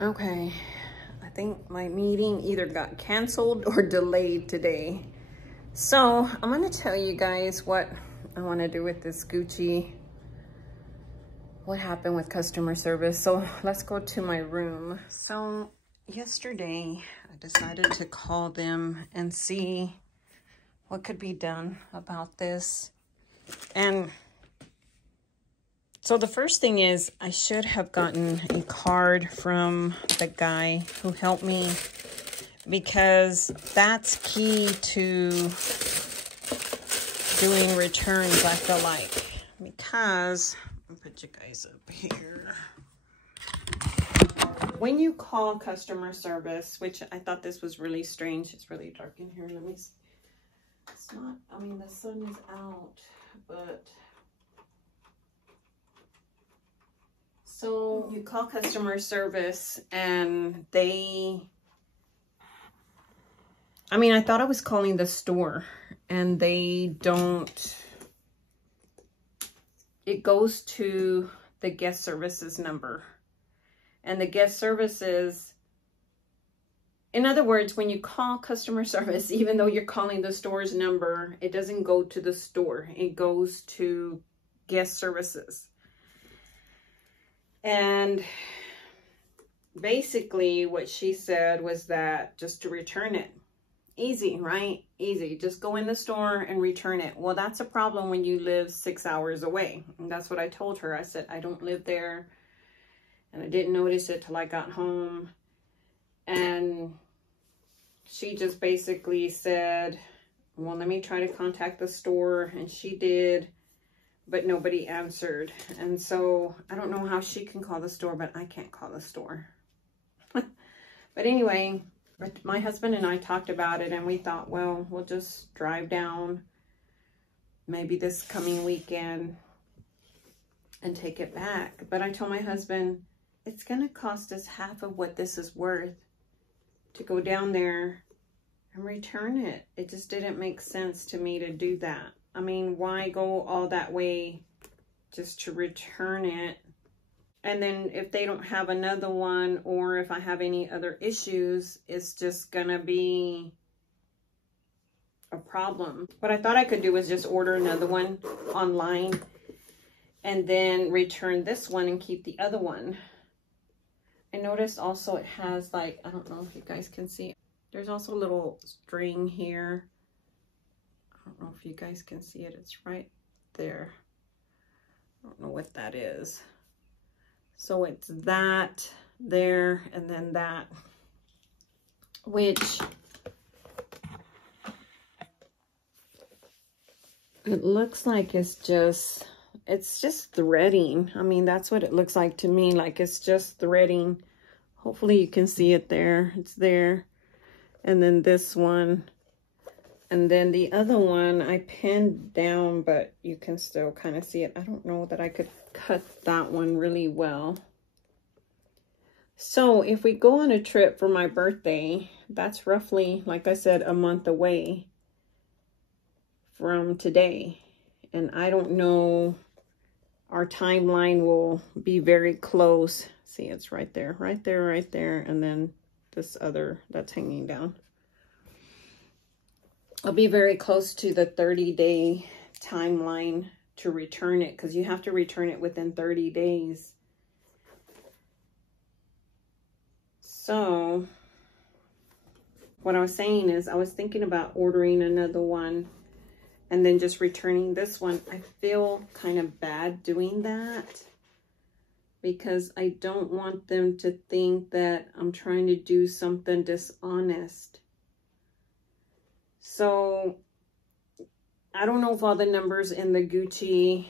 Okay, I think my meeting either got canceled or delayed today. So I'm gonna tell you guys what I wanna do with this Gucci, what happened with customer service. So let's go to my room. So yesterday I decided to call them and see what could be done about this. And so the first thing is I should have gotten a card from the guy who helped me, because that's key to doing returns, I feel like. Because, I'll put you guys up here. When you call customer service, which I thought this was really strange. It's really dark in here. Let me see. It's not, I mean, the sun is out, but... So you call customer service and they, I mean, I thought I was calling the store and they don't, it goes to the guest services number. And the guest services, in other words, when you call customer service, even though you're calling the store's number, it doesn't go to the store. It goes to guest services. And basically what she said was that just to return it. Easy, right? Easy. Just go in the store and return it. Well, that's a problem when you live 6 hours away. And that's what I told her. I said, I don't live there. And I didn't notice it till I got home. And she just basically said, well, let me try to contact the store. And she did. But nobody answered. And so I don't know how she can call the store, but I can't call the store. But anyway, my husband and I talked about it and we thought, well, we'll just drive down maybe this coming weekend and take it back. But I told my husband, it's going to cost us half of what this is worth to go down there and return it. It just didn't make sense to me to do that. I mean, why go all that way just to return it? And then if they don't have another one, or if I have any other issues, it's just gonna be a problem. What I thought I could do was just order another one online and then return this one and keep the other one. I noticed also it has, like, I don't know if you guys can see, there's also a little string here. I don't know if you guys can see it. It's right there. I don't know what that is. So it's that there and then that, which it looks like it's just threading. I mean, that's what it looks like to me, like it's just threading. Hopefully you can see it there. It's there. And then this one. And then the other one I pinned down, but you can still kind of see it. I don't know that I could cut that one really well. So if we go on a trip for my birthday, that's roughly, like I said, a month away from today. And I don't know, our timeline will be very close. See, it's right there, right there, right there. And then this other that's hanging down. I'll be very close to the 30-day timeline to return it, because you have to return it within 30 days. So what I was saying is I was thinking about ordering another one and then just returning this one. I feel kind of bad doing that because I don't want them to think that I'm trying to do something dishonest. So I don't know if all the numbers in the Gucci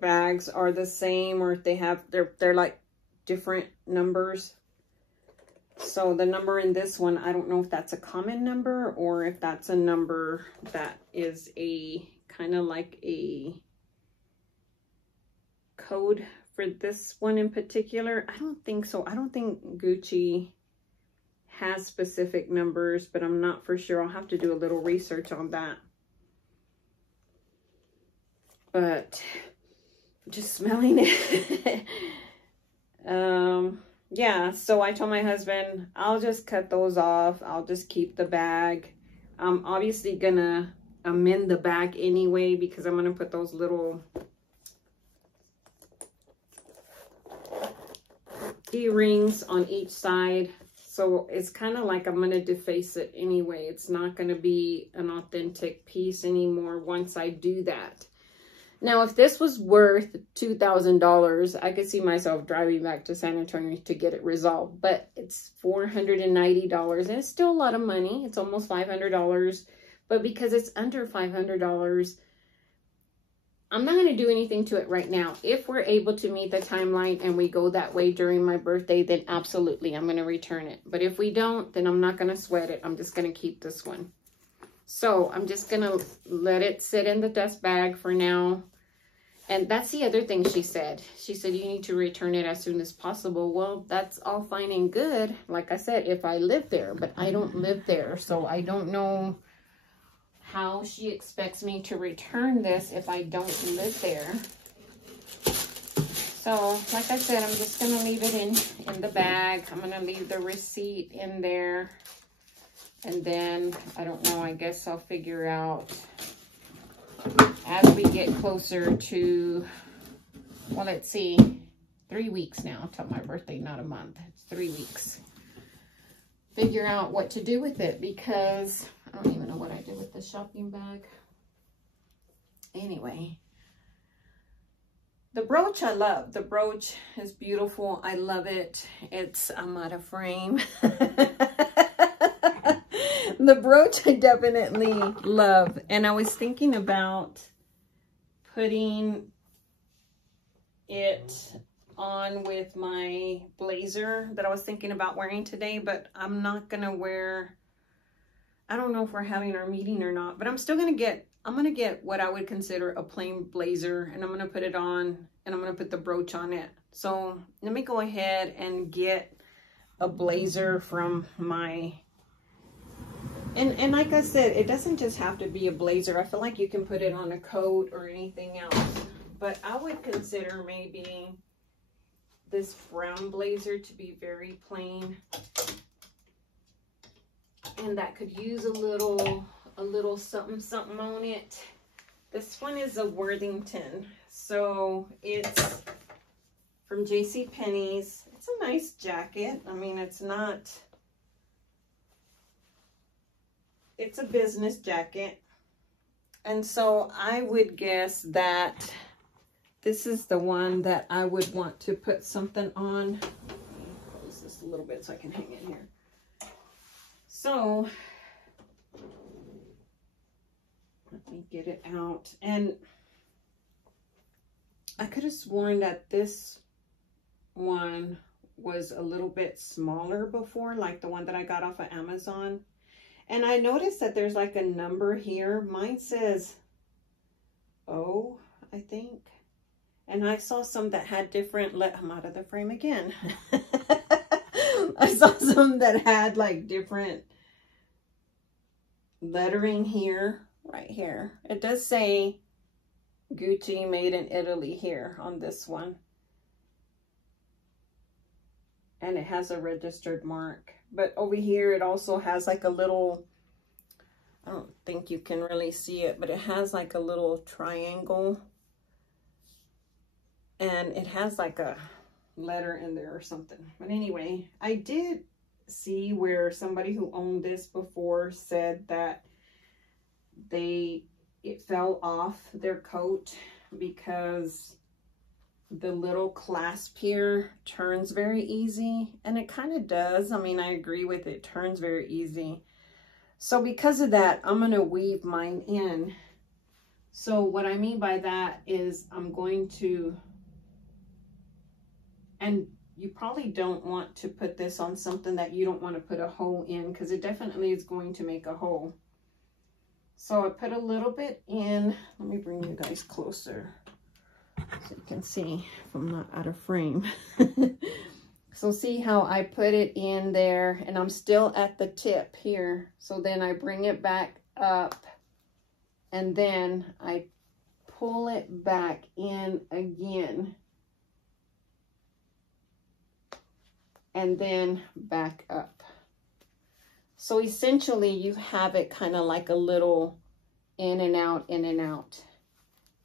bags are the same, or if they have, they're like different numbers. So the number in this one, I don't know if that's a common number or if that's a number that is a kind of like a code for this one in particular. I don't think so. I don't think Gucci has specific numbers, but I'm not for sure. I'll have to do a little research on that. But just smelling it, yeah, so I told my husband, I'll just cut those off. I'll just keep the bag. I'm obviously gonna amend the bag anyway because I'm gonna put those little earrings on each side. So it's kind of like I'm gonna deface it anyway. It's not gonna be an authentic piece anymore once I do that. Now, if this was worth $2,000, I could see myself driving back to San Antonio to get it resolved. But it's $490, and it's still a lot of money. It's almost $500. But because it's under $500, I'm not going to do anything to it right now. If we're able to meet the timeline and we go that way during my birthday, then absolutely, I'm going to return it. But if we don't, then I'm not going to sweat it. I'm just going to keep this one. So I'm just going to let it sit in the dust bag for now. And that's the other thing she said. She said, you need to return it as soon as possible. Well, that's all fine and good. Like I said, if I live there, but I don't live there. So I don't know how she expects me to return this if I don't live there. So like I said, I'm just going to leave it in the bag. I'm going to leave the receipt in there. And then, I don't know, I guess I'll figure out as we get closer to, well, let's see, 3 weeks now till my birthday, not a month. It's 3 weeks. Figure out what to do with it because I don't even know what I did with the shopping bag. Anyway, the brooch I love. The brooch is beautiful. I love it. I'm out of frame. The brooch I definitely love. And I was thinking about putting it on with my blazer that I was thinking about wearing today, but I'm not going to wear, I don't know if we're having our meeting or not, but I'm still going to get, I'm going to get what I would consider a plain blazer, and I'm going to put it on and I'm going to put the brooch on it. So let me go ahead and get a blazer from my, and like I said, it doesn't just have to be a blazer. I feel like you can put it on a coat or anything else, but I would consider maybe this brown blazer to be very plain, and that could use a little something something on it. This one is a Worthington, so it's from JCPenney's. It's a nice jacket. I mean, it's not, it's a business jacket. And so I would guess that this is the one that I would want to put something on. Let me close this a little bit so I can hang it here. So let me get it out. And I could have sworn that this one was a little bit smaller before, like the one that I got off of Amazon. And I noticed that there's like a number here. Mine says O, I think. And I saw some that had different, I'm out of the frame again. I saw some that had like different lettering here, right here. It does say Gucci made in Italy here on this one. And it has a registered mark. But over here, it also has like a little, I don't think you can really see it, but it has like a little triangle. And it has like a letter in there or something. But anyway, I did see where somebody who owned this before said that it fell off their coat because the little clasp here turns very easy, and it kind of does. I mean, I agree with it. It turns very easy. So because of that, I'm going to weave mine in. So what I mean by that is I'm going to, and you probably don't want to put this on something that you don't want to put a hole in, because it definitely is going to make a hole. So I put a little bit in. Let me bring you guys closer so you can see if I'm not out of frame. So see how I put it in there, and I'm still at the tip here. So then I bring it back up, and then I pull it back in again. and then back up. So essentially you have it kind of like a little in and out, in and out.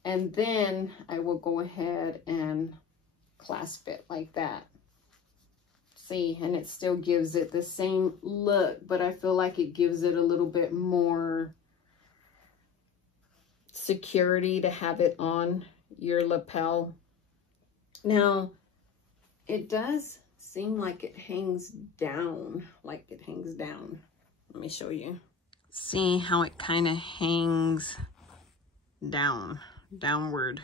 And then I will go ahead and clasp it like that. See, and it still gives it the same look, but I feel like it gives it a little bit more security to have it on your lapel. Now, it does seem like it hangs down, Let me show you. See how it kind of hangs downward.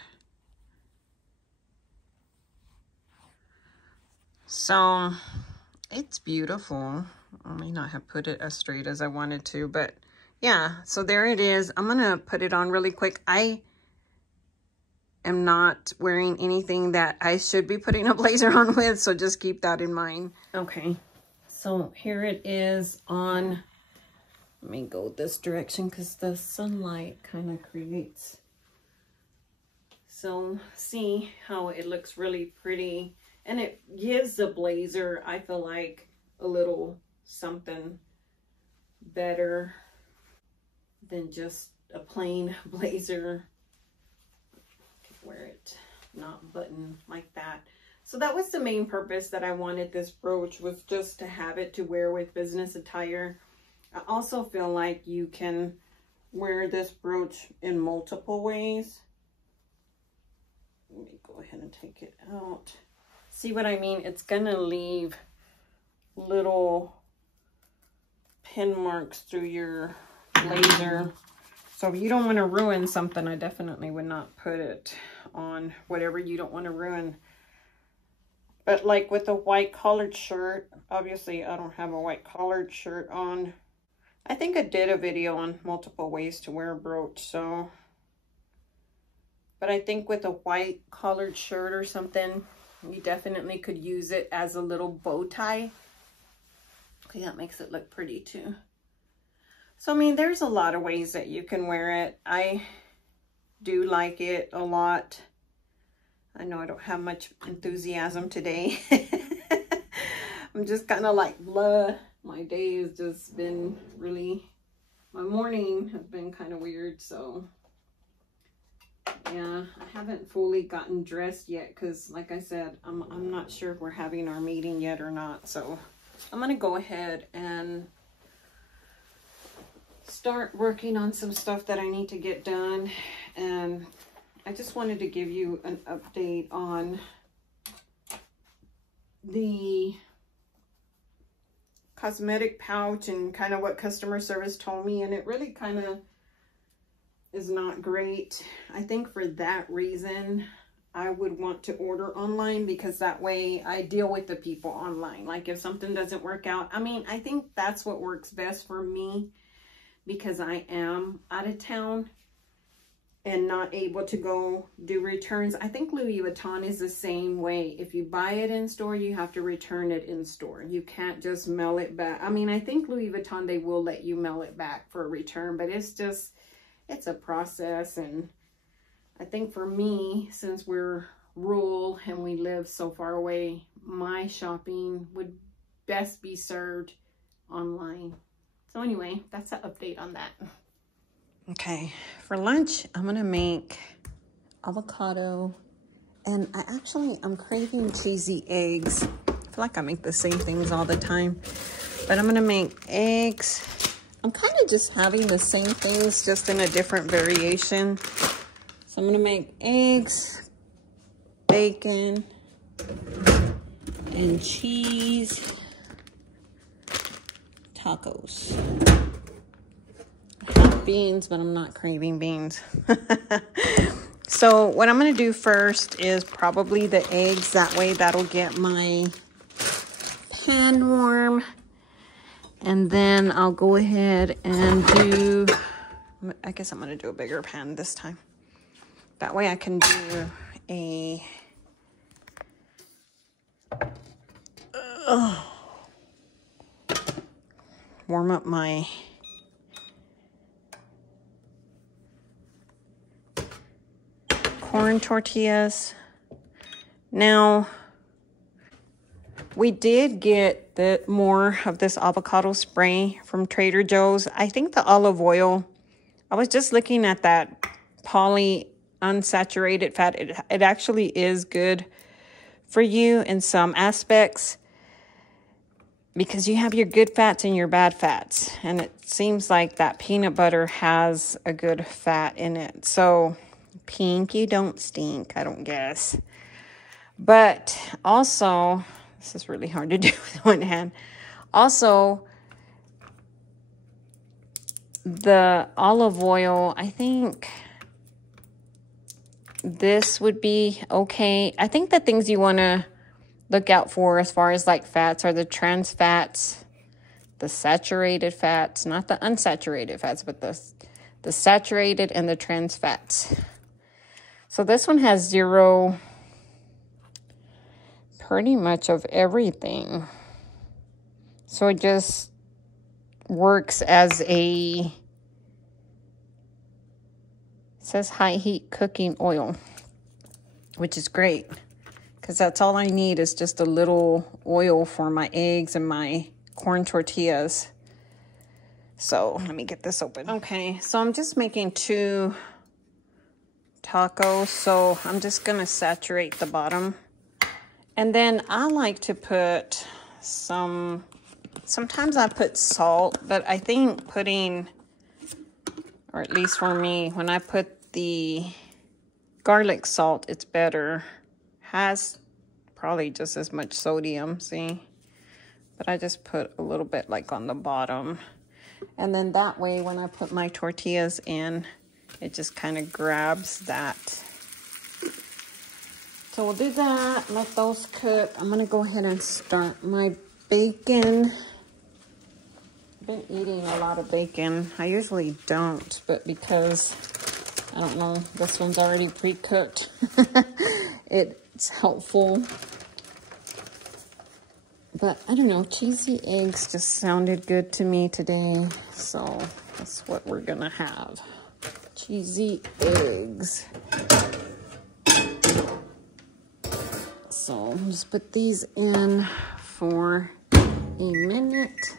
So it's beautiful. I may not have put it as straight as I wanted to, but yeah, so there it is. I'm gonna put it on really quick. I am not wearing anything that I should be putting a blazer on with, so just keep that in mind. Okay, so here it is on. Let me go this direction because the sunlight kind of creates. So see how it looks really pretty, and it gives the blazer, I feel like, a little something better than just a plain blazer. Wear it not button like that. So that was the main purpose that I wanted this brooch, was just to have it to wear with business attire. I also feel like you can wear this brooch in multiple ways. Let me go ahead and take it out. See what I mean? It's gonna leave little pin marks through your blazer. So if you don't want to ruin something, I definitely would not put it on whatever you don't want to ruin. But like with a white collared shirt, obviously I don't have a white collared shirt on. I think I did a video on multiple ways to wear a brooch, so. But I think with a white collared shirt or something, you definitely could use it as a little bow tie. Okay, that makes it look pretty too. So, I mean, there's a lot of ways that you can wear it. I do like it a lot. I know I don't have much enthusiasm today. I'm just kind of like blah. My day has just been really, my morning has been kind of weird. So, yeah, I haven't fully gotten dressed yet because, like I said, I'm not sure if we're having our meeting yet or not. So, I'm going to go ahead and start working on some stuff that I need to get done. And I just wanted to give you an update on the cosmetic pouch and kind of what customer service told me, and it really kind of is not great. I think for that reason I would want to order online, because that way I deal with the people online. Like if something doesn't work out, I mean, I think that's what works best for me, because I am out of town and not able to go do returns. I think Louis Vuitton is the same way. If you buy it in store, you have to return it in store. You can't just mail it back. I mean, I think Louis Vuitton, they will let you mail it back for a return, but it's just, it's a process. And I think for me, since we're rural and we live so far away, my shopping would best be served online. So anyway, that's an update on that. Okay, for lunch, I'm gonna make avocado, and I'm craving cheesy eggs. I feel like I make the same things all the time, but I'm gonna make eggs. I'm kind of just having the same things, just in a different variation. So I'm gonna make eggs, bacon, and cheese tacos. I have beans, but I'm not craving beans. So what I'm going to do first is probably the eggs. That way that'll get my pan warm. And then I'll go ahead and do, I guess I'm going to do a bigger pan this time. That way I can do a, warm up my corn tortillas. Now, We did get more of this avocado spray from Trader Joe's. I think the olive oil, I was just looking at that poly unsaturated fat. It actually is good for you in some aspects because you have your good fats and your bad fats. And it seems like that peanut butter has a good fat in it. So pink, you don't stink, I don't guess. But also, this is really hard to do with one hand. Also, the olive oil, I think this would be okay. I think the things you want to look out for as far as like fats are the trans fats, the saturated fats, not the unsaturated fats, but the saturated and the trans fats. So this one has 0 pretty much of everything. So it just works as a, it says high heat cooking oil, which is great because that's all I need is just a little oil for my eggs and my corn tortillas. So let me get this open. Okay, so I'm just making 2 tacos. So I'm just gonna saturate the bottom. And then I like to put sometimes I put salt, but I think putting, or at least for me, when I put the garlic salt, it's better. Has probably just as much sodium, see? But I just put a little bit like on the bottom. And then that way, when I put my tortillas in, it just kind of grabs that. So we'll do that, let those cook. I'm gonna go ahead and start my bacon. I've been eating a lot of bacon. I usually don't, but because, I don't know, this one's already pre-cooked. It's helpful. But I don't know, cheesy eggs just sounded good to me today. So that's what we're gonna have. Cheesy eggs. So just put these in for a minute.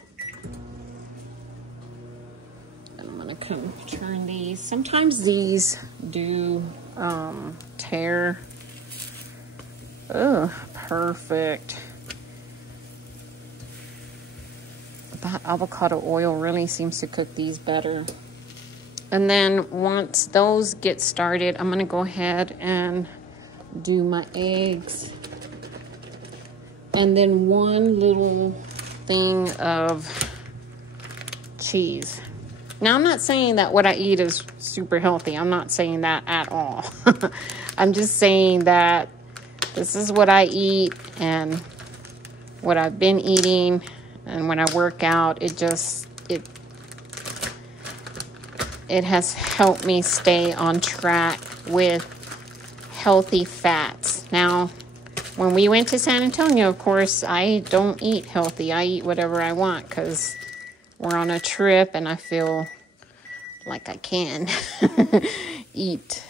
And I'm gonna come turn these. Sometimes these do tear. Oh, perfect. That avocado oil really seems to cook these better. And then once those get started, I'm gonna go ahead and do my eggs. And then 1 little thing of cheese. Now, I'm not saying that what I eat is super healthy. I'm not saying that at all. I'm just saying that this is what I eat and what I've been eating. And when I work out, it has helped me stay on track with healthy fats. Now, when we went to San Antonio, of course, I don't eat healthy. I eat whatever I want because we're on a trip and I feel like I can eat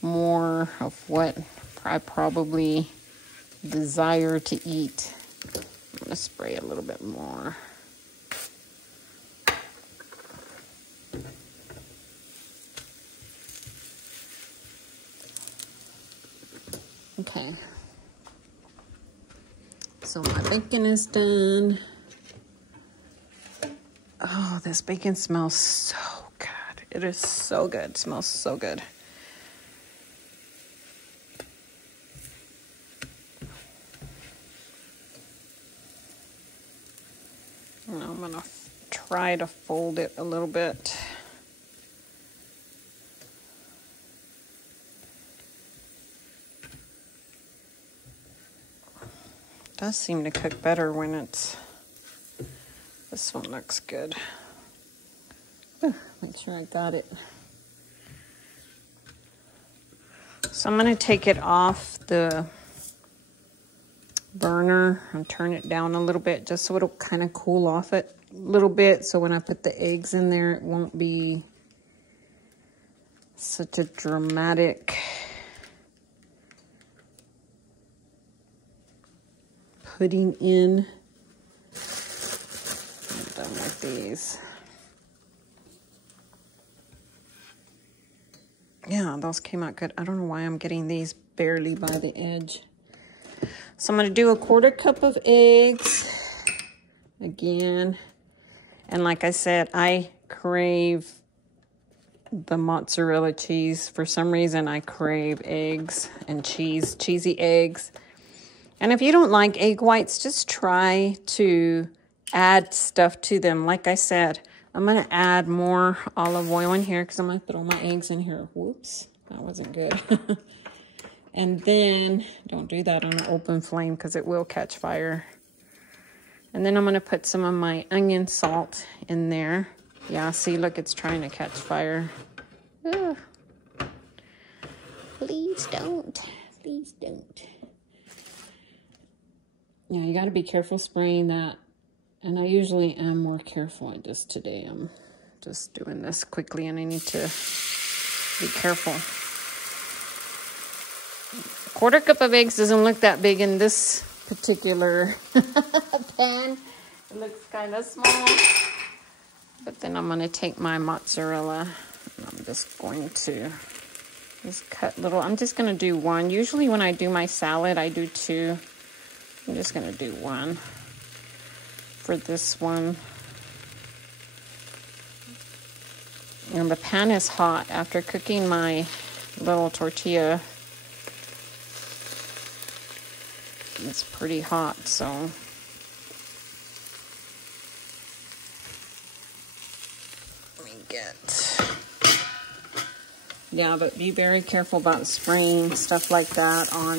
more of what I probably desire to eat. I'm going to spray a little bit more. Okay. So my bacon is done. Oh, this bacon smells so good. It is so good. It smells so good. Now I'm going to try to fold it a little bit. It does seem to cook better when it's, this one looks good. Make sure I got it. So I'm going to take it off the burner and turn it down a little bit just so it'll kind of cool off it a little bit. So when I put the eggs in there, it won't be such a dramatic putting in. I'm done with these. Yeah, those came out good. I don't know why I'm getting these barely by the edge. So I'm going to do a 1/4 cup of eggs again. And like I said, I crave the mozzarella cheese. For some reason, I crave eggs and cheese, cheesy eggs. And if you don't like egg whites, just try to add stuff to them. Like I said, I'm going to add more olive oil in here because I'm going to throw my eggs in here. Whoops, that wasn't good. And then, don't do that on an open flame because it will catch fire. And then I'm going to put some of my onion salt in there. Yeah, see, look, it's trying to catch fire. Ugh. Please don't. Please don't. Yeah, you got to be careful spraying that. And I usually am more careful. Just today, I'm just doing this quickly and I need to be careful. 1/4 cup of eggs doesn't look that big in this particular pan. It looks kind of small. But then I'm going to take my mozzarella and I'm just going to just cut little. I'm just going to do 1. Usually when I do my salad, I do 2. I'm just going to do 1 for this one. And the pan is hot. After cooking my little tortilla, it's pretty hot, so let me get, yeah, but be very careful about spraying stuff like that on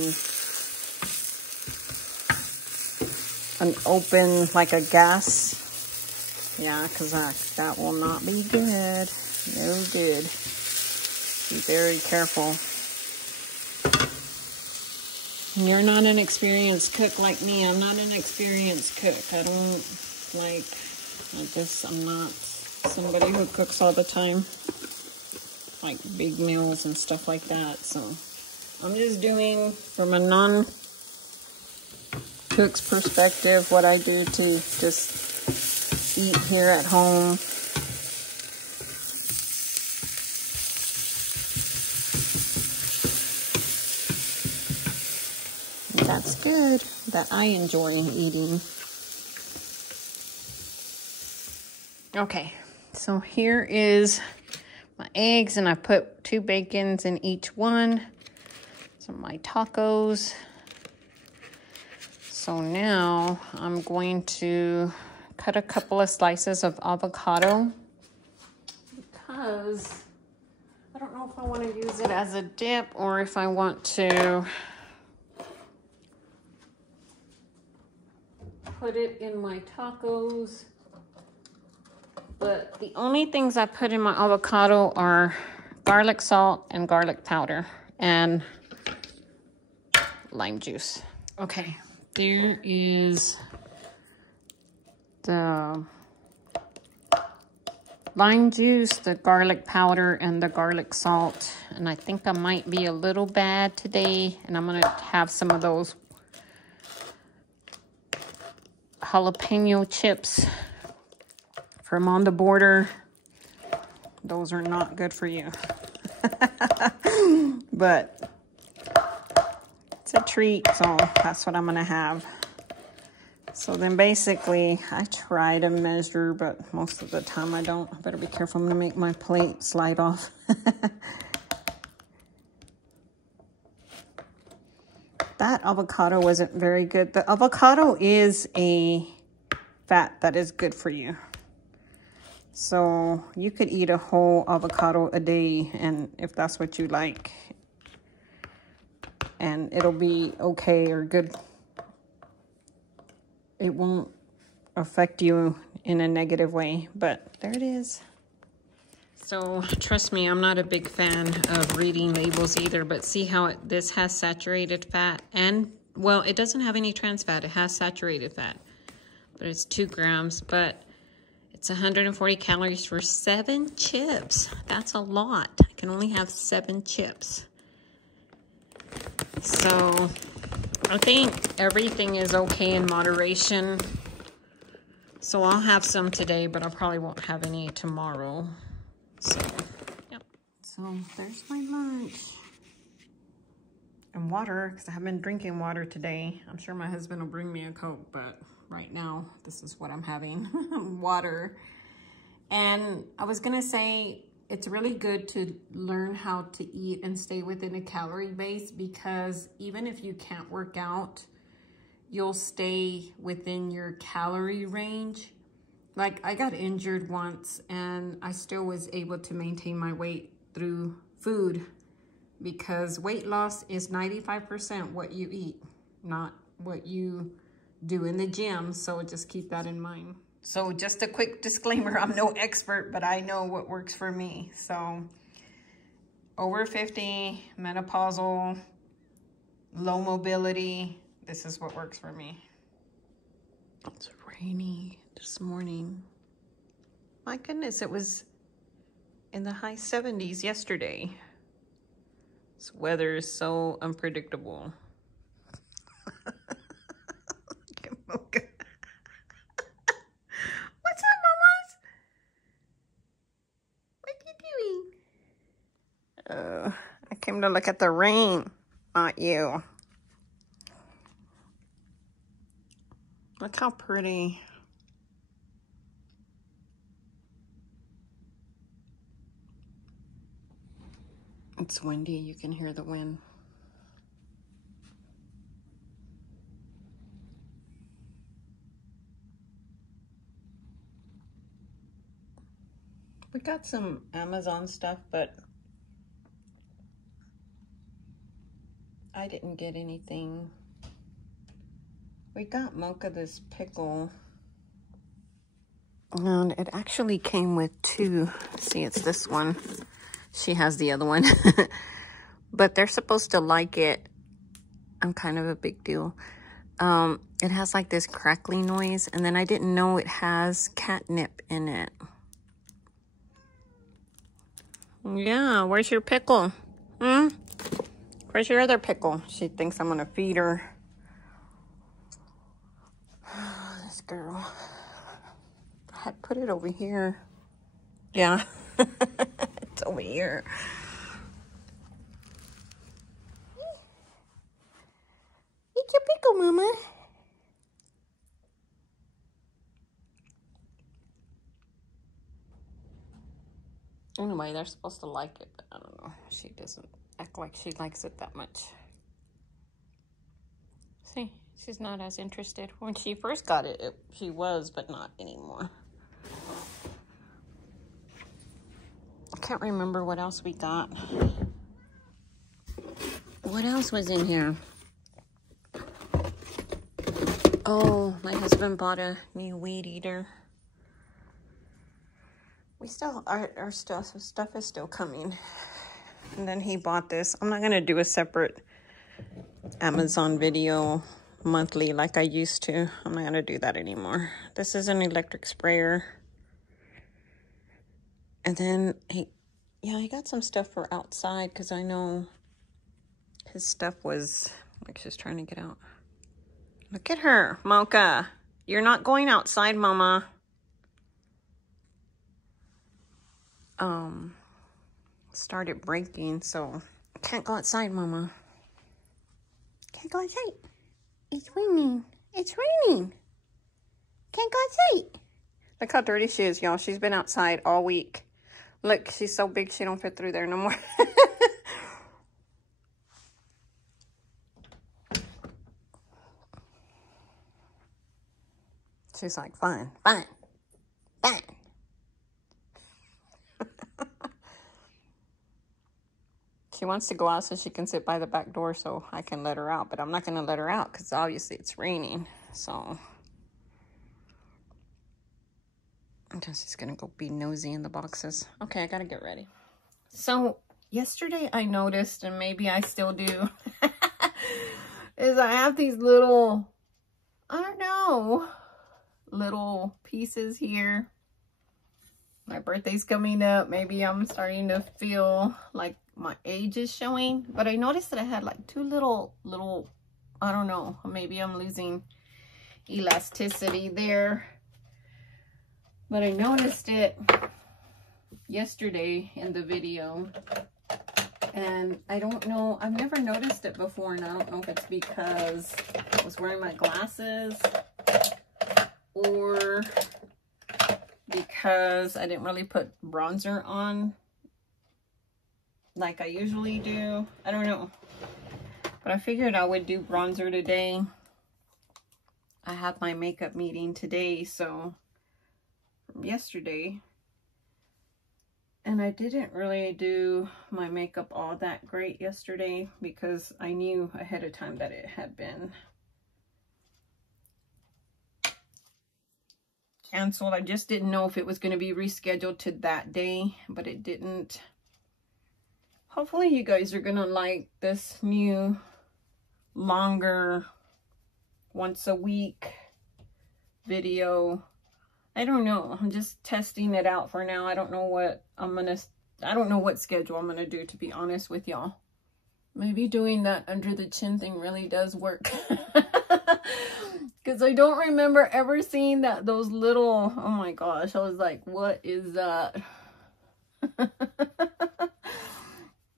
an open, like a gas. Yeah, because that will not be good. No good. Be very careful. You're not an experienced cook like me. I'm not an experienced cook. I'm not somebody who cooks all the time. Like big meals and stuff like that. So I'm just doing from a non-cook's perspective what I do to just eat here at home. That's good, that I enjoy eating. Okay, so here is my eggs, and I put 2 bacons in each one. Some of my tacos. So now I'm going to cut a couple of slices of avocado because I don't know if I want to use it as a dip or if I want to put it in my tacos. But the only things I put in my avocado are garlic salt and garlic powder and lime juice. Okay, there is the lime juice, the garlic powder, and the garlic salt. And I think I might be a little bad today, and I'm gonna have some of those jalapeno chips from On the Border. Those are not good for you. But it's a treat, so that's what I'm gonna have. So then basically I try to measure, but most of the time I don't. I better be careful. I'm gonna make my plate slide off. That avocado wasn't very good. The avocado is a fat that is good for you. So you could eat a whole avocado a day, and if that's what you like, and it'll be okay or good. It won't affect you in a negative way, but there it is. So trust me, I'm not a big fan of reading labels either, but see how this has saturated fat, and well, it doesn't have any trans fat. It has saturated fat, but it's 2 grams, but it's 140 calories for 7 chips. That's a lot. I can only have 7 chips. So I think everything is okay in moderation. So I'll have some today, but I probably won't have any tomorrow. So, yeah. So there's my lunch. And water, because I haven't been drinking water today. I'm sure my husband will bring me a Coke, but right now, this is what I'm having, water. And I was gonna say, it's really good to learn how to eat and stay within a calorie base, because even if you can't work out, you'll stay within your calorie range. Like, I got injured once and I still was able to maintain my weight through food, because weight loss is 95% what you eat, not what you do in the gym. So just keep that in mind. So just a quick disclaimer, I'm no expert, but I know what works for me. So over 50, menopausal, low mobility, this is what works for me. It's rainy this morning. My goodness, it was in the high 70s yesterday. This weather is so unpredictable. What's up, mamas? What you doing? I came to look at the rain, not you. Look how pretty. It's windy, you can hear the wind. We got some Amazon stuff, but I didn't get anything. We got Mocha this pickle. And it actually came with two. See, it's this one. She has the other one. But they're supposed to like it. I'm kind of a big deal. It has like this crackling noise. And then I didn't know it has catnip in it. Yeah, where's your pickle? Where's your other pickle? She thinks I'm gonna feed her. This girl. I had put it over here. Yeah, it's over here. Eat your pickle, Mama. Anyway, they're supposed to like it, but I don't know. She doesn't act like she likes it that much. See, she's not as interested. When she first got it, she was, but not anymore. I can't remember what else we got. What else was in here? Oh, my husband bought a new weed eater. We still, our stuff is still coming. And then he bought this. I'm not going to do a separate Amazon video monthly like I used to. I'm not going to do that anymore. This is an electric sprayer. And then he got some stuff for outside, because I know his stuff was, like, she's trying to get out. Look at her, Mocha. You're not going outside, Mama. Started breaking, so can't go outside, Mama. Can't go outside. It's raining. It's raining. Can't go outside. Look how dirty she is, y'all. She's been outside all week. Look, she's so big she don't fit through there no more. She's like, fine, fine, fine. She wants to go out so she can sit by the back door so I can let her out. But I'm not going to let her out because obviously it's raining. So I'm just going to go be nosy in the boxes. Okay, I got to get ready. So yesterday I noticed, and maybe I still do, is I have these little, I don't know, little pieces here. My birthday's coming up. Maybe I'm starting to feel like my age is showing. But I noticed that I had like two little, I don't know. Maybe I'm losing elasticity there. But I noticed it yesterday in the video. And I don't know. I've never noticed it before. And I don't know if it's because I was wearing my glasses or because I didn't really put bronzer on like I usually do. I don't know. But I figured I would do bronzer today. I have my makeup meeting today, so from yesterday. And I didn't really do my makeup all that great yesterday because I knew ahead of time that it had been canceled. I just didn't know if it was going to be rescheduled to that day, but it didn't. Hopefully you guys are going to like this new, longer, once a week video. I don't know. I'm just testing it out for now. I don't know what I don't know what schedule I'm going to do, to be honest with y'all. Maybe doing that under the chin thing really does work. Because I don't remember ever seeing those little, oh my gosh, I was like, what is that?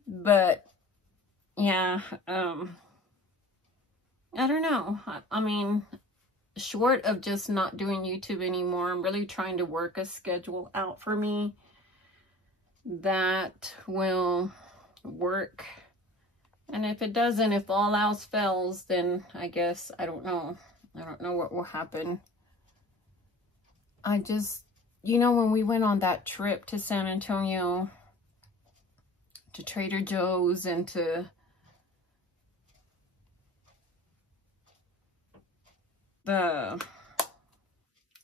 But yeah, I don't know. I mean, short of just not doing YouTube anymore, I'm really trying to work a schedule out for me that will work. And if it doesn't, if all else fails, then I guess, I don't know. I don't know what will happen. I just, you know, when we went on that trip to San Antonio, to Trader Joe's and to the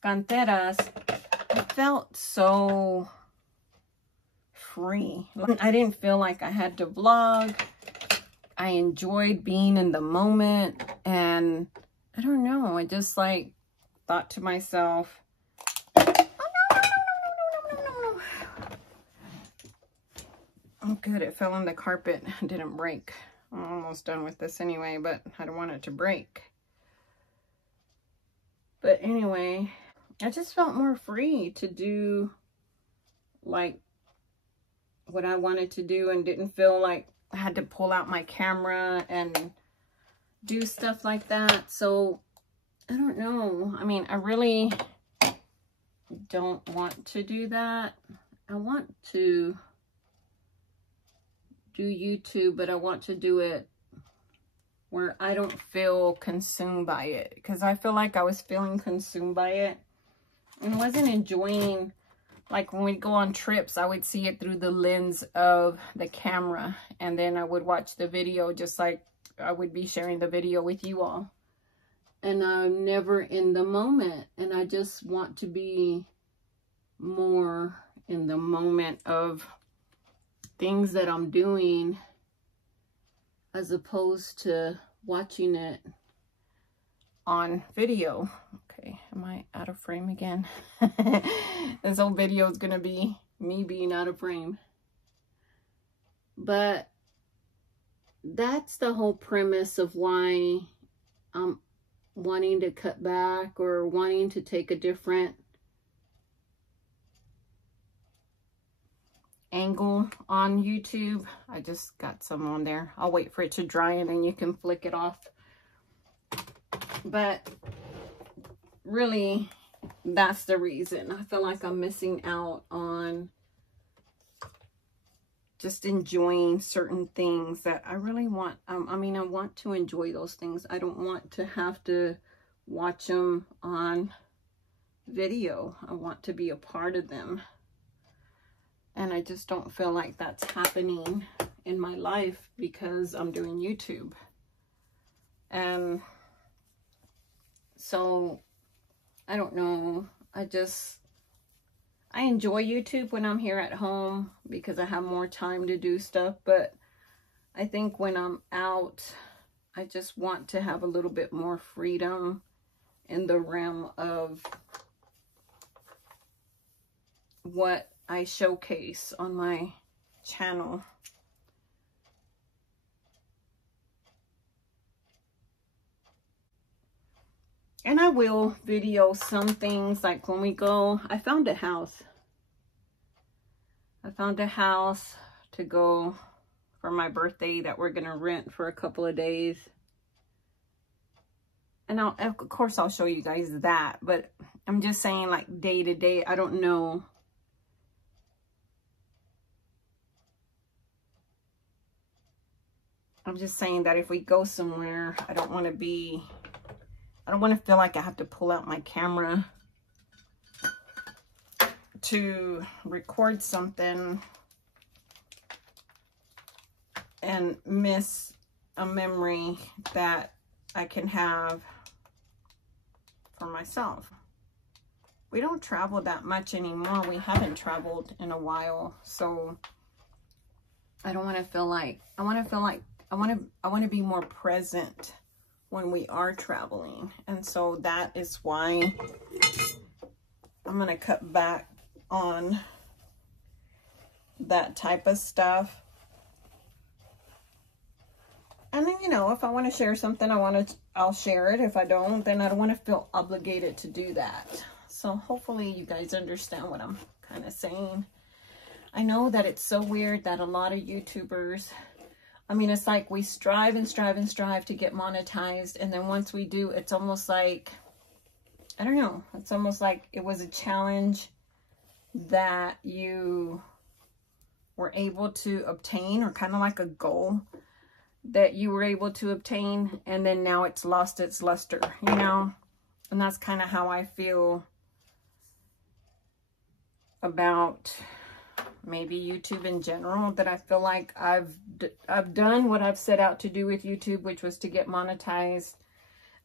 canteras, I felt so free. I didn't feel like I had to vlog. I enjoyed being in the moment, and I don't know, I just like thought to myself, oh good, it fell on the carpet, it didn't break. I'm almost done with this anyway, but I don't want it to break. But anyway, I just felt more free to do like what I wanted to do and didn't feel like I had to pull out my camera and do stuff like that. So I don't know. I mean, I really don't want to do that. I want to do YouTube, but I want to do it where I don't feel consumed by it, because I feel like I was feeling consumed by it and wasn't enjoying. Like when we go on trips, I would see it through the lens of the camera, and then I would watch the video just like I would be sharing the video with you all. And I'm never in the moment, and I just want to be more in the moment of things that I'm doing, as opposed to watching it on video. Okay, am I out of frame again? This whole video is gonna be me being out of frame. But that's the whole premise of why I'm wanting to cut back or wanting to take a different angle on YouTube. I just got some on there. I'll wait for it to dry and then you can flick it off. But really, that's the reason. I feel like I'm missing out on just enjoying certain things that I really want. I mean, I want to enjoy those things. I don't want to have to watch them on video. I want to be a part of them. And I just don't feel like that's happening in my life because I'm doing YouTube. And so, I don't know. I enjoy YouTube when I'm here at home because I have more time to do stuff. But I think when I'm out, I just want to have a little bit more freedom in the realm of what I showcase on my channel. And I will video some things, like when we go, I found a house. I found a house to go for my birthday that we're going to rent for a couple of days. And of course, I'll show you guys that. But I'm just saying, like, day to day, I don't know. I'm just saying that if we go somewhere, I don't want to feel like I have to pull out my camera to record something and miss a memory that I can have for myself. We don't travel that much anymore. We haven't traveled in a while, so I don't want to feel like, I want to be more present when we are traveling. And so that is why I'm going to cut back on that type of stuff. And then, you know, if I want to share something, I'll share it. If I don't, then I don't want to feel obligated to do that. So hopefully you guys understand what I'm kind of saying. I know that it's so weird that a lot of YouTubers, I mean, it's like we strive and strive and strive to get monetized. And then once we do, it's almost like, I don't know, it's almost like it was a challenge that you were able to obtain, or kind of like a goal that you were able to obtain, and then now it's lost its luster, you know? And that's kind of how I feel about maybe YouTube in general, that I feel like I've done what I've set out to do with YouTube, which was to get monetized.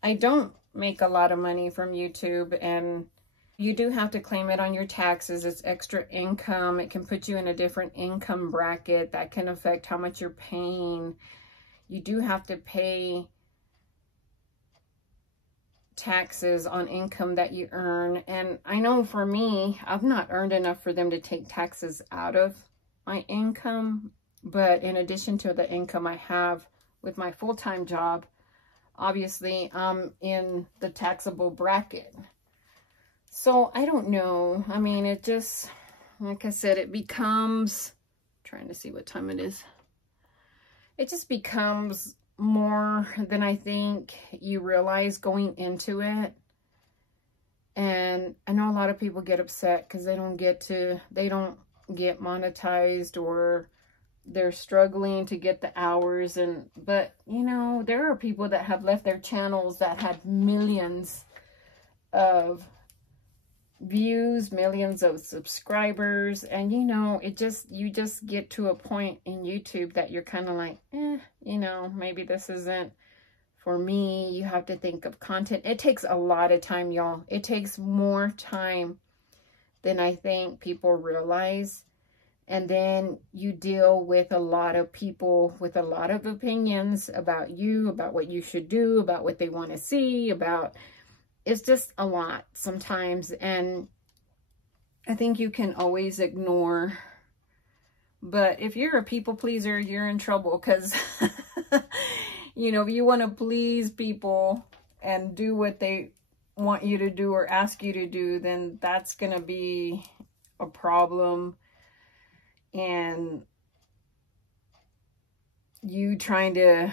I don't make a lot of money from YouTube, and you do have to claim it on your taxes. It's extra income. It can put you in a different income bracket that can affect how much you're paying. You do have to pay taxes on income that you earn. And I know for me, I've not earned enough for them to take taxes out of my income. But in addition to the income I have with my full-time job, obviously I'm in the taxable bracket. So I don't know. I mean, it just, like I said, it becomes, I'm trying to see what time it is. It just becomes more than I think you realize going into it. And I know a lot of people get upset because they don't get monetized, or they're struggling to get the hours. But you know, there are people that have left their channels that had millions of views, millions of subscribers, and you know, you just get to a point in YouTube that you're kind of like, you know, maybe this isn't for me. You have to think of content. It takes a lot of time, y'all. It takes more time than I think people realize. And then you deal with a lot of people with a lot of opinions about you, about what you should do, about what they want to see, about, it's just a lot sometimes. And I think you can always ignore. But if you're a people pleaser, you're in trouble, because, you know, if you want to please people and do what they want you to do or ask you to do, then that's going to be a problem. And you trying to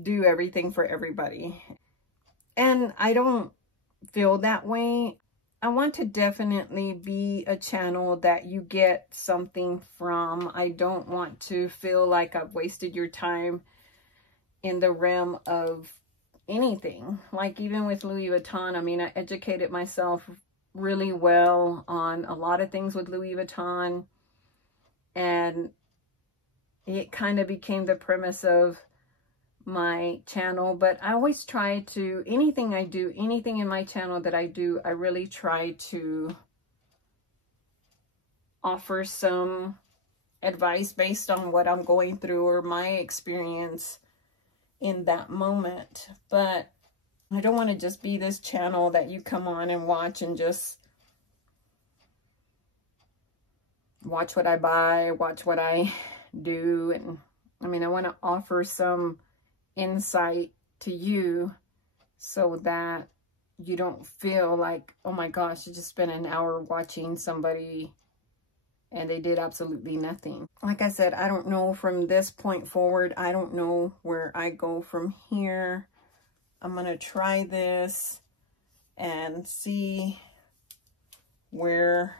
do everything for everybody. And I don't feel that way. I want to definitely be a channel that you get something from. I don't want to feel like I've wasted your time in the realm of anything. Like even with Louis Vuitton, I mean, I educated myself really well on a lot of things with Louis Vuitton. And it kind of became the premise of my channel. But I always try to, anything I do, anything in my channel that I do, I really try to offer some advice based on what I'm going through or my experience in that moment. But I don't want to just be this channel that you come on and watch and just watch what I buy, watch what I do. And I mean, I want to offer some insight to you so that you don't feel like, oh my gosh, you just spent an hour watching somebody and they did absolutely nothing. Like I said, I don't know from this point forward. I don't know where I go from here. I'm going to try this and see where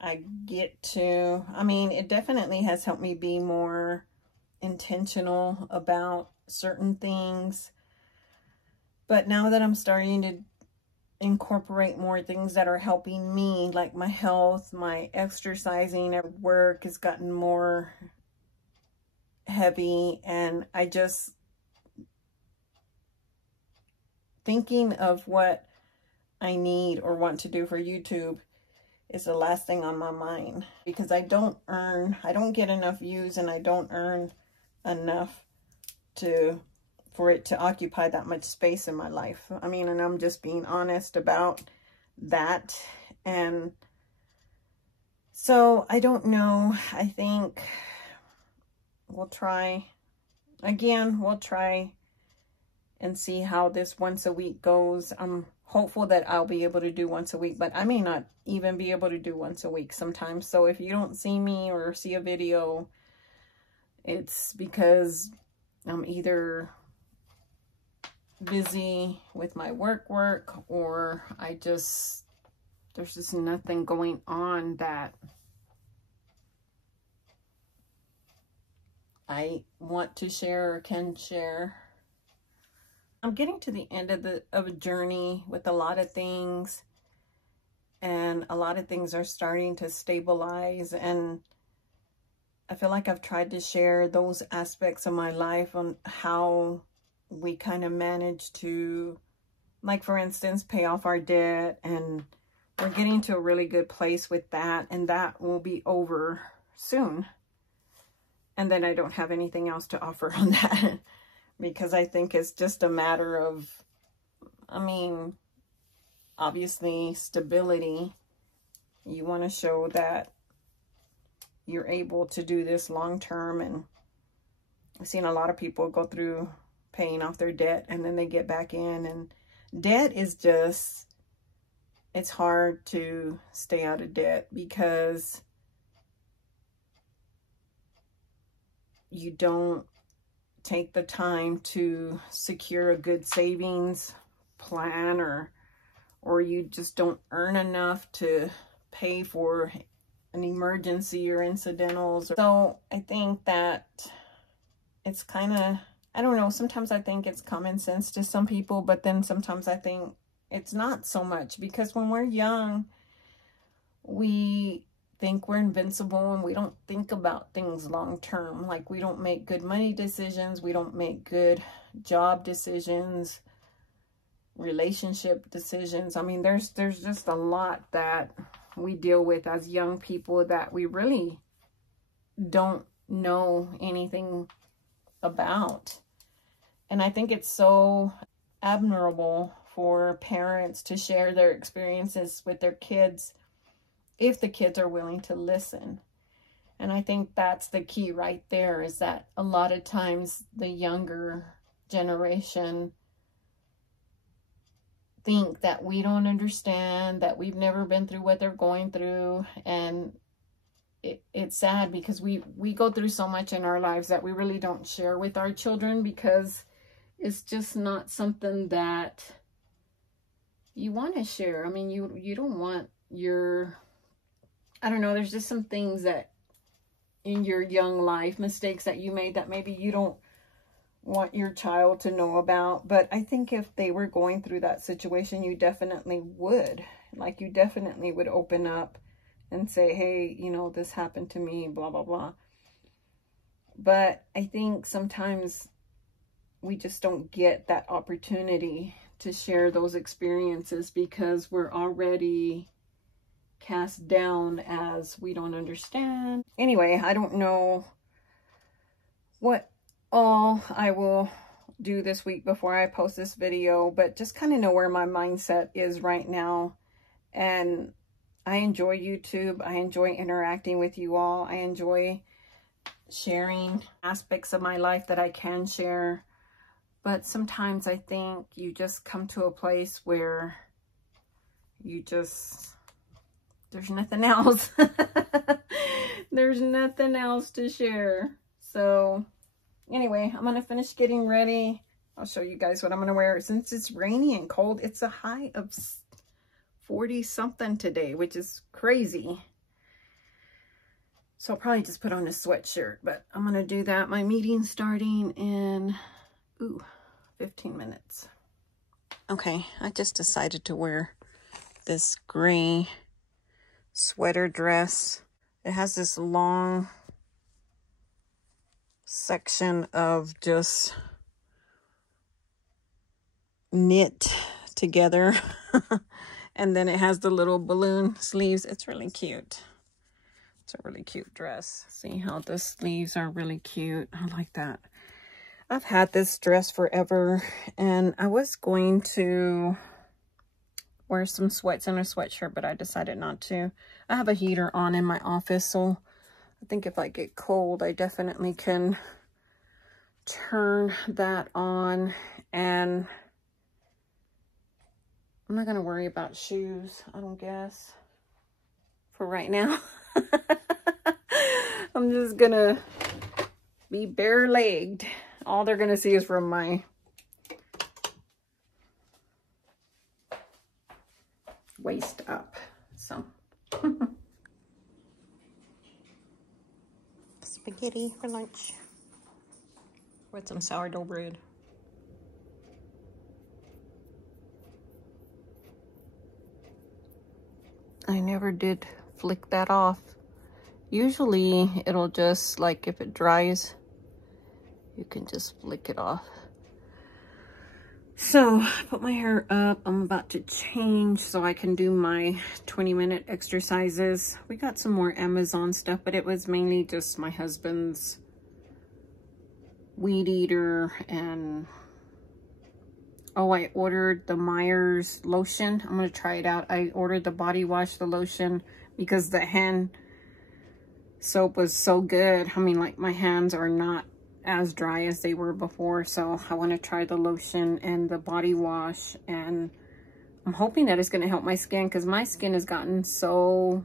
I get to. I mean, it definitely has helped me be more intentional about certain things. But now that I'm starting to incorporate more things that are helping me, like my health, my exercising at work has gotten more heavy, and I just thinking of what I need or want to do for YouTube is the last thing on my mind, because I don't get enough views, and I don't earn enough for it to occupy that much space in my life. I mean, and I'm just being honest about that. And so I don't know. I think we'll try again. We'll try and see how this once a week goes. I'm hopeful that I'll be able to do once a week, but I may not even be able to do once a week sometimes. So if you don't see me or see a video, it's because I'm either busy with my work, or there's just nothing going on that I want to share or can share. I'm getting to the end of a journey with a lot of things, and a lot of things are starting to stabilize, and I feel like I've tried to share those aspects of my life on how we kind of managed to, like, for instance, pay off our debt, and we're getting to a really good place with that, and that will be over soon. And then I don't have anything else to offer on that, because I think it's just a matter of, I mean, obviously stability. You want to show that you're able to do this long term, and I've seen a lot of people go through paying off their debt and then they get back in, and debt is just, it's hard to stay out of debt because you don't take the time to secure a good savings plan, or you just don't earn enough to pay for an emergency or incidentals. So I think that it's kind of, I don't know, sometimes I think it's common sense to some people, but then sometimes I think it's not so much, because when we're young, we think we're invincible and we don't think about things long term. Like, we don't make good money decisions, we don't make good job decisions, relationship decisions. I mean, there's just a lot that we deal with as young people that we really don't know anything about. And I think it's so admirable for parents to share their experiences with their kids if the kids are willing to listen. And I think that's the key right there, is that a lot of times the younger generation think that we don't understand, that we've never been through what they're going through. And it's sad, because we go through so much in our lives that we really don't share with our children, because it's just not something that you want to share. I mean, you don't want your, I don't know, there's just some things that in your young life, mistakes that you made that maybe you don't want your child to know about. But I think if they were going through that situation, you definitely would. Like, you definitely would open up and say, hey, you know, this happened to me, blah, blah, blah. But I think sometimes we just don't get that opportunity to share those experiences, because we're already cast down as we don't understand. Anyway, I don't know what all I will do this week before I post this video, but just kind of know where my mindset is right now. And I enjoy YouTube. I enjoy interacting with you all. I enjoy sharing aspects of my life that I can share. But sometimes I think you just come to a place where you just, there's nothing else. There's nothing else to share. So anyway, I'm gonna finish getting ready. I'll show you guys what I'm gonna wear. Since it's rainy and cold, it's a high of 40 something today, which is crazy. So I'll probably just put on a sweatshirt, but I'm gonna do that. My meeting's starting in 15 minutes. Okay, I just decided to wear this gray sweater dress. It has this long section of just knit together. And then it has the little balloon sleeves. It's really cute. It's a really cute dress. See how the sleeves are really cute. I like that. I've had this dress forever, and I was going to wear some sweats and a sweatshirt, but I decided not to. I have a heater on in my office, so I think if I get cold, I definitely can turn that on. And I'm not going to worry about shoes, I don't guess, for right now. I'm just going to be bare-legged. All they're going to see is from my waist up. So, spaghetti for lunch with some sourdough bread. I never did flick that off. Usually it'll just, like, if it dries, you can just flick it off. So, put my hair up. I'm about to change so I can do my 20-minute exercises. We got some more Amazon stuff, but it was mainly just my husband's weed eater. And oh, I ordered the Myers lotion. I'm going to try it out. I ordered the body wash, the lotion, because the hand soap was so good. I mean, like, my hands are not as dry as they were before, so I want to try the lotion and the body wash, and I'm hoping that it's going to help my skin, because my skin has gotten so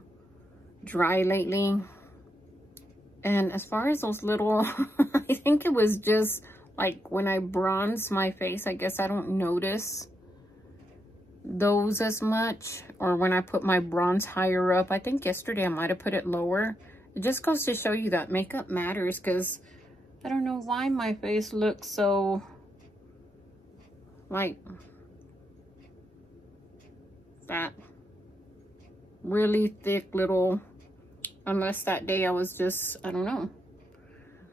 dry lately. And as far as those little I think it was just like when I bronze my face, I guess I don't notice those as much, or when I put my bronze higher up. I think yesterday I might have put it lower. It just goes to show you that makeup matters, because I don't know why my face looks so, like, that really thick little, unless that day I was just, I don't know.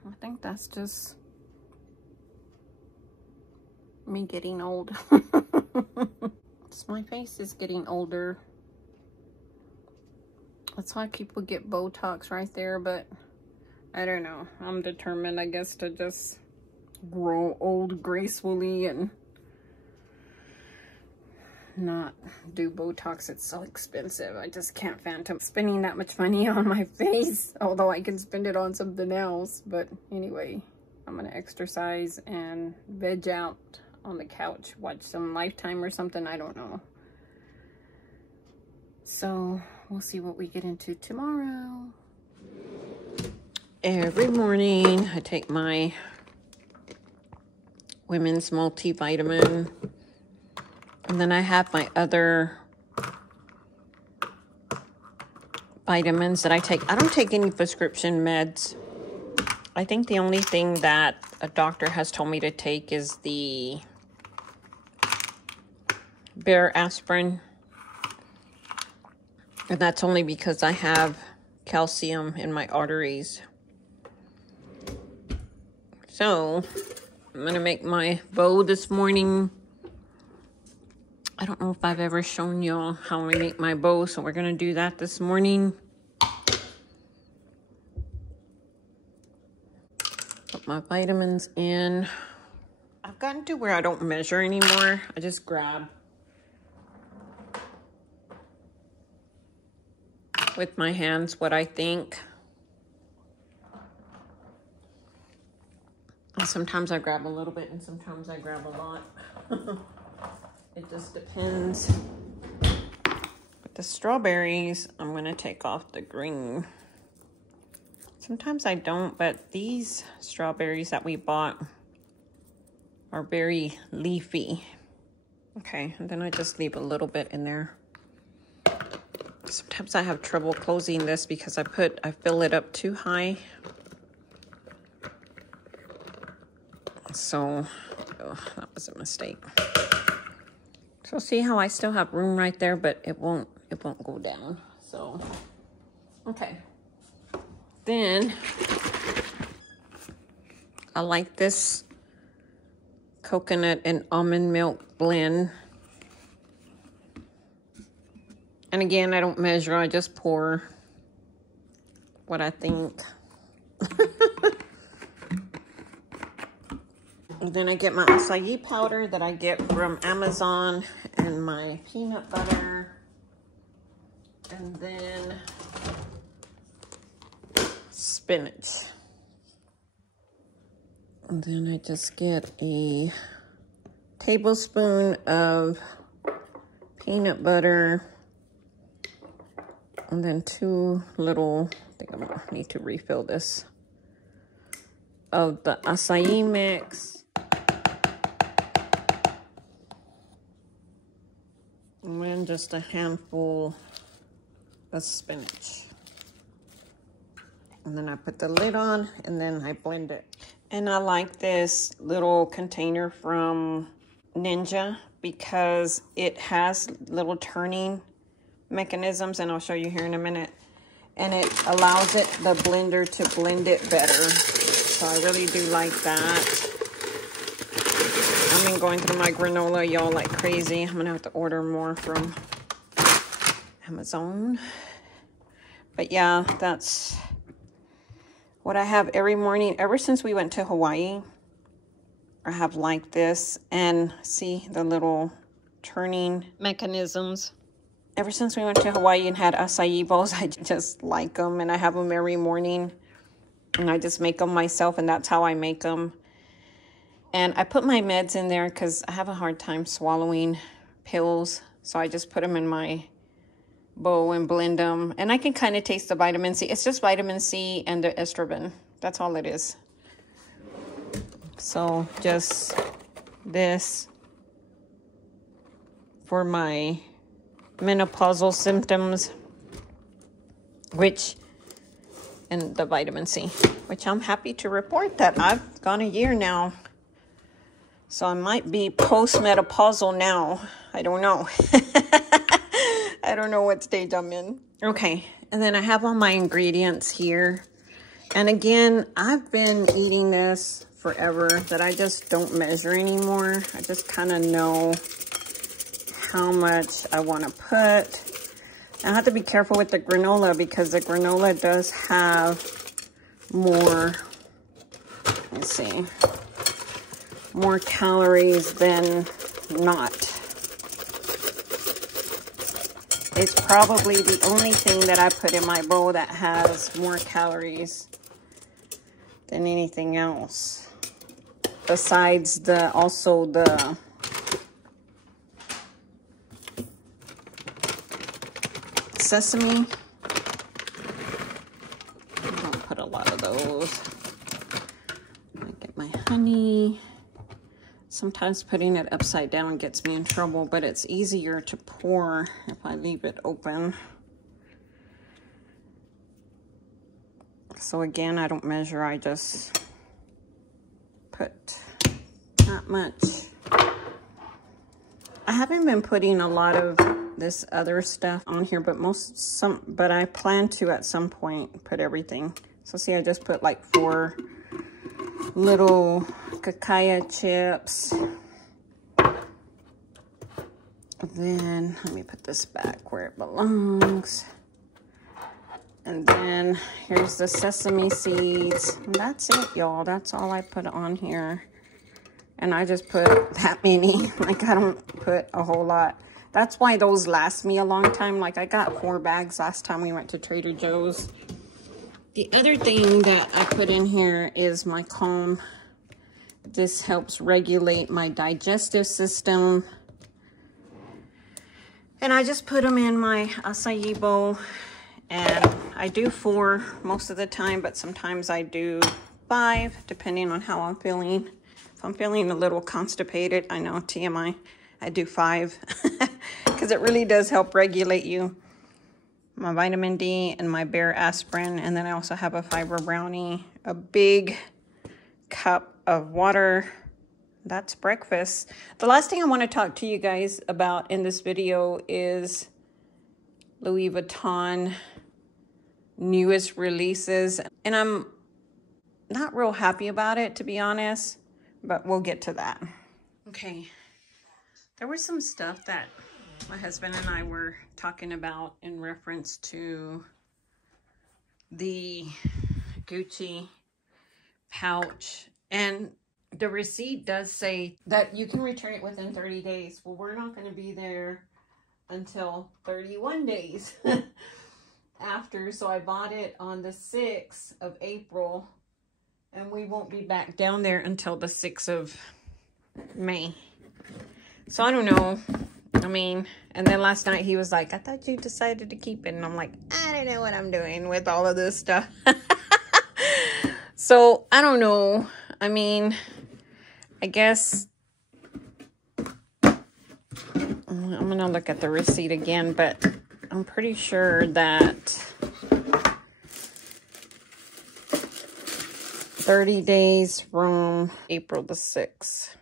I think that's just me getting old. My face is getting older. That's why people get Botox right there, but I don't know. I'm determined, I guess, to just grow old gracefully and not do Botox. It's so expensive. I just can't fathom spending that much money on my face, although I can spend it on something else. But anyway, I'm gonna exercise and veg out on the couch, watch some Lifetime or something. I don't know. So we'll see what we get into tomorrow. Every morning I take my women's multivitamin, and then I have my other vitamins that I take. I don't take any prescription meds. I think the only thing that a doctor has told me to take is the Bear aspirin, and that's only because I have calcium in my arteries. So I'm gonna make my bow this morning. I don't know if I've ever shown y'all how I make my bow, so we're gonna do that this morning. Put my vitamins in. I've gotten to where I don't measure anymore. I just grab with my hands what I think. Sometimes I grab a little bit and sometimes I grab a lot. It just depends. With the strawberries, I'm going to take off the green. Sometimes I don't, but these strawberries that we bought are very leafy. Okay, and then I just leave a little bit in there. Sometimes I have trouble closing this because I fill it up too high. So, oh, that was a mistake. So see how I still have room right there, but it won't go down. So, okay. Then I like this coconut and almond milk blend. And again, I don't measure, I just pour what I think. And then I get my acai powder that I get from Amazon and my peanut butter. And then spinach. And then I just get a tablespoon of peanut butter. And then 2 little, I think I'm gonna need to refill this, of the acai mix. And then just a handful of spinach. And then I put the lid on and then I blend it. And I like this little container from Ninja because it has little turning mechanisms, and I'll show you here in a minute. And it allows the blender to blend it better. So I really do like that. I've been going through my granola, y'all, like crazy. I'm gonna have to order more from Amazon. But yeah, that's what I have every morning. Ever since we went to Hawaii, I have liked this. And see the little turning mechanisms. Ever since we went to Hawaii and had acai bowls, I just like them. And I have them every morning. And I just make them myself, and that's how I make them. And I put my meds in there because I have a hard time swallowing pills. So I just put them in my bowl and blend them. And I can kind of taste the vitamin C. It's just vitamin C and the estrogen. That's all it is. So just this for my menopausal symptoms, and the vitamin C, which I'm happy to report that I've gone a year now. So I might be post-menopausal now. I don't know. I don't know what stage I'm in. Okay, and then I have all my ingredients here. And again, I've been eating this forever, that I just don't measure anymore. I just kind of know how much I want to put. I have to be careful with the granola because the granola does have more, let's see, more calories than not. It's probably the only thing that I put in my bowl that has more calories than anything else. Besides also the sesame. I don't put a lot of those. I get my honey. Sometimes putting it upside down gets me in trouble, but it's easier to pour if I leave it open. So again, I don't measure, I just put not much. I haven't been putting a lot of this other stuff on here, but but I plan to at some point put everything. So see, I just put like 4 little cacao chips. Then let me put this back where it belongs. And then here's the sesame seeds. And that's it, y'all. That's all I put on here. And I just put that many. Like, I don't put a whole lot. That's why those last me a long time. Like, I got 4 bags last time we went to Trader Joe's. The other thing that I put in here is my calm This helps regulate my digestive system. And I just put them in my acai bowl. And I do 4 most of the time, but sometimes I do 5, depending on how I'm feeling. If I'm feeling a little constipated, I know, TMI, I do 5. Because it really does help regulate you. My vitamin D and my Bear aspirin. And then I also have a fiber brownie, a big cup of water. That's breakfast. The last thing I want to talk to you guys about in this video is Louis Vuitton newest releases. And I'm not real happy about it, to be honest, but we'll get to that. Okay, there was some stuff that my husband and I were talking about in reference to the Gucci pouch, and the receipt does say that you can return it within 30 days. Well, we're not going to be there until 31 days after, so I bought it on the 6th of April, and we won't be back down there until the 6th of May. So I don't know. I mean, and then last night he was like, I thought you decided to keep it. And I'm like, I don't know what I'm doing with all of this stuff. So I don't know. I mean, I guess I'm going to look at the receipt again, but I'm pretty sure that 30 days from April the 6th.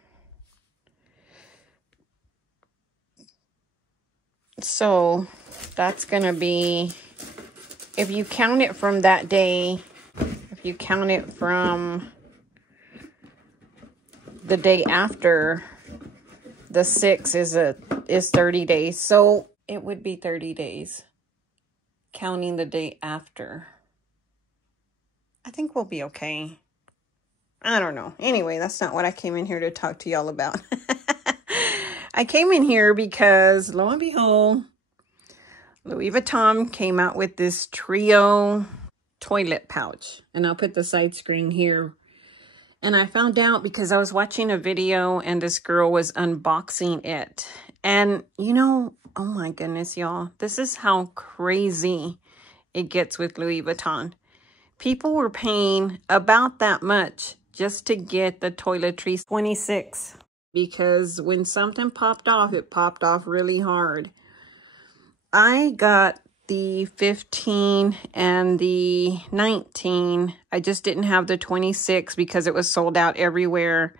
So that's going to be, if you count it from that day, if you count it from the day after, the 6th is 30 days. So it would be 30 days counting the day after. I think we'll be okay. I don't know. Anyway, that's not what I came in here to talk to y'all about. I came in here because, lo and behold, Louis Vuitton came out with this TryON toilet pouch. And I'll put the side screen here. And I found out because I was watching a video and this girl was unboxing it. And, you know, oh my goodness, y'all. This is how crazy it gets with Louis Vuitton. People were paying about that much just to get the toiletries. 26. Because when something popped off, it popped off really hard. I got the 15 and the 19. I just didn't have the 26 because it was sold out everywhere.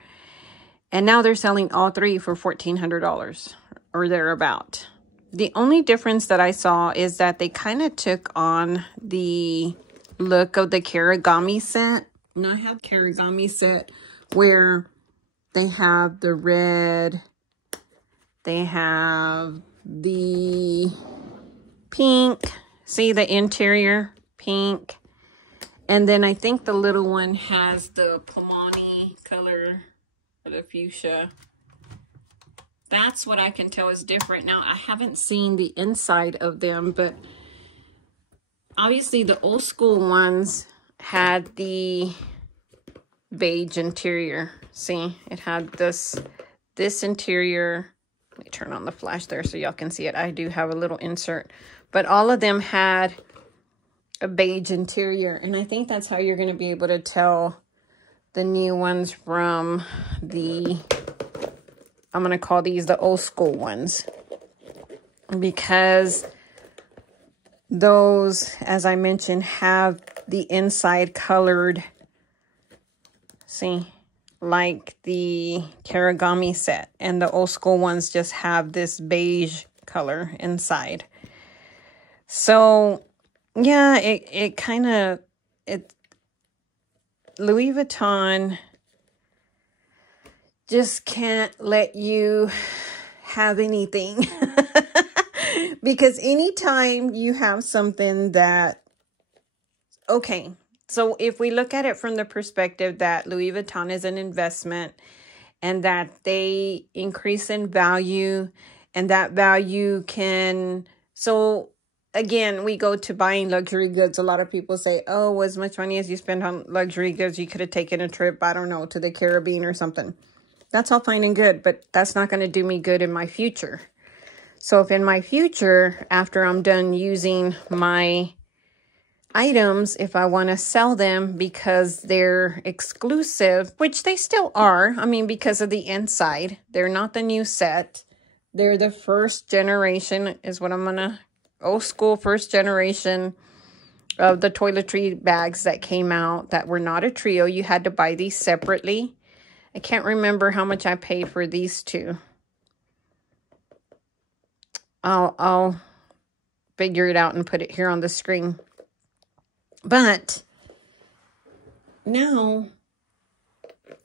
And now they're selling all 3 for $1,400 or thereabout. The only difference that I saw is that they kind of took on the look of the Karigami set. And I have Karigami set where they have the red, they have the pink, see the interior, pink. And then I think the little one has the Pomani color, or the fuchsia. That's what I can tell is different. Now, I haven't seen the inside of them, but obviously the old school ones had the beige interior. See, it had this interior. Let me turn on the flash there so y'all can see it. I do have a little insert, but all of them had a beige interior, and I think that's how you're going to be able to tell the new ones from the, I'm going to call these the old school ones, because those, as I mentioned, have the inside colored, see, like the Karigami set, and the old school ones just have this beige color inside. So yeah, it kind of, Louis Vuitton just can't let you have anything. Because anytime you have something that, okay, so if we look at it from the perspective that Louis Vuitton is an investment and that they increase in value, and that value can, so again, we go to buying luxury goods. A lot of people say, oh, as much money as you spend on luxury goods, you could have taken a trip, I don't know, to the Caribbean or something. That's all fine and good, but that's not going to do me good in my future. So if in my future, after I'm done using my items, if I want to sell them because they're exclusive, which they still are, I mean, because of the inside, they're not the new set. They're the first generation is what I'm going to, old school first generation of the toiletry bags that came out that were not a trio. You had to buy these separately. I can't remember how much I paid for these two. I'll figure it out and put it here on the screen. But now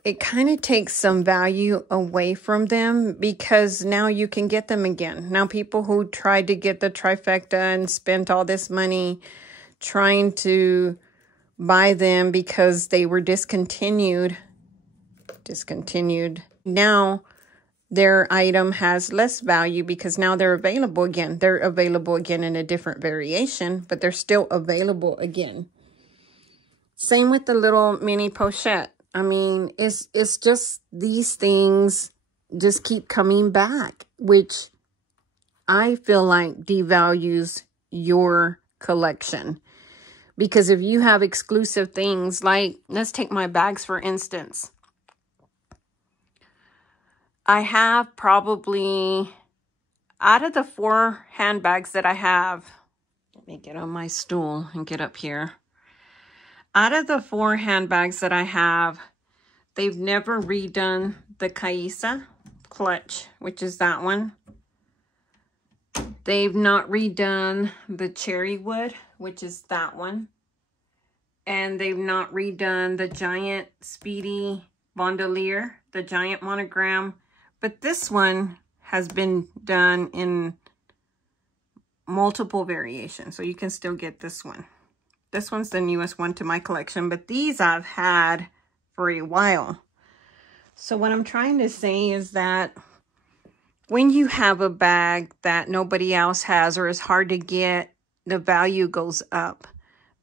it kind of takes some value away from them because now you can get them again. Now people who tried to get the trifecta and spent all this money trying to buy them because they were discontinued. Now their item has less value because now they're available again. They're available again in a different variation, but they're still available again. Same with the little mini pochette. I mean, it's just these things just keep coming back, which I feel like devalues your collection. Because if you have exclusive things, like, let's take my bags for instance. I have probably, out of the 4 handbags that I have, let me get on my stool and get up here. Out of the 4 handbags that I have, they've never redone the Kaisa clutch, which is that one. They've not redone the cherry wood, which is that one. And they've not redone the giant Speedy Bandolier, the giant monogram. But this one has been done in multiple variations, so you can still get this one. This one's the newest one to my collection, but these I've had for a while. So what I'm trying to say is that when you have a bag that nobody else has or is hard to get, the value goes up.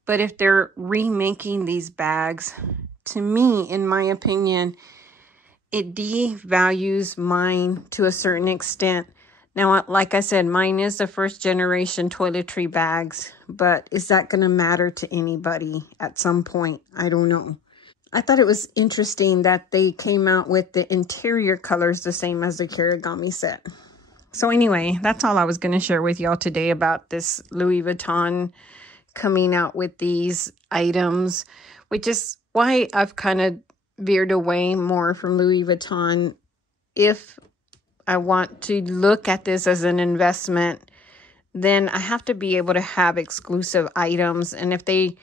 But if they're remaking these bags, to me, in my opinion, it devalues mine to a certain extent. Now, like I said, mine is the first generation toiletry bags, but is that going to matter to anybody at some point? I don't know. I thought it was interesting that they came out with the interior colors the same as the Kirigami set. So anyway, that's all I was going to share with y'all today about this Louis Vuitton coming out with these items, which is why I've kind of veered away more from Louis Vuitton. If I want to look at this as an investment, then I have to be able to have exclusive items. And if they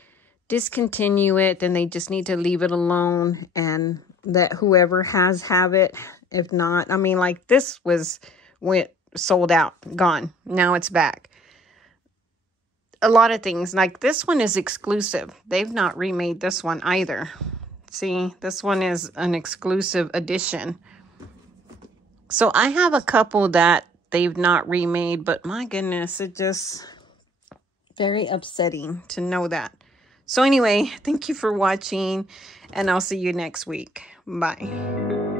discontinue it, then they just need to leave it alone and let whoever has have it. If not, I mean, like this went sold out, gone. Now it's back. A lot of things, like this one is exclusive. They've not remade this one either. See, this one is an exclusive edition. So I have a couple that they've not remade, but my goodness, it just very upsetting to know that. So anyway, thank you for watching, and I'll see you next week. Bye.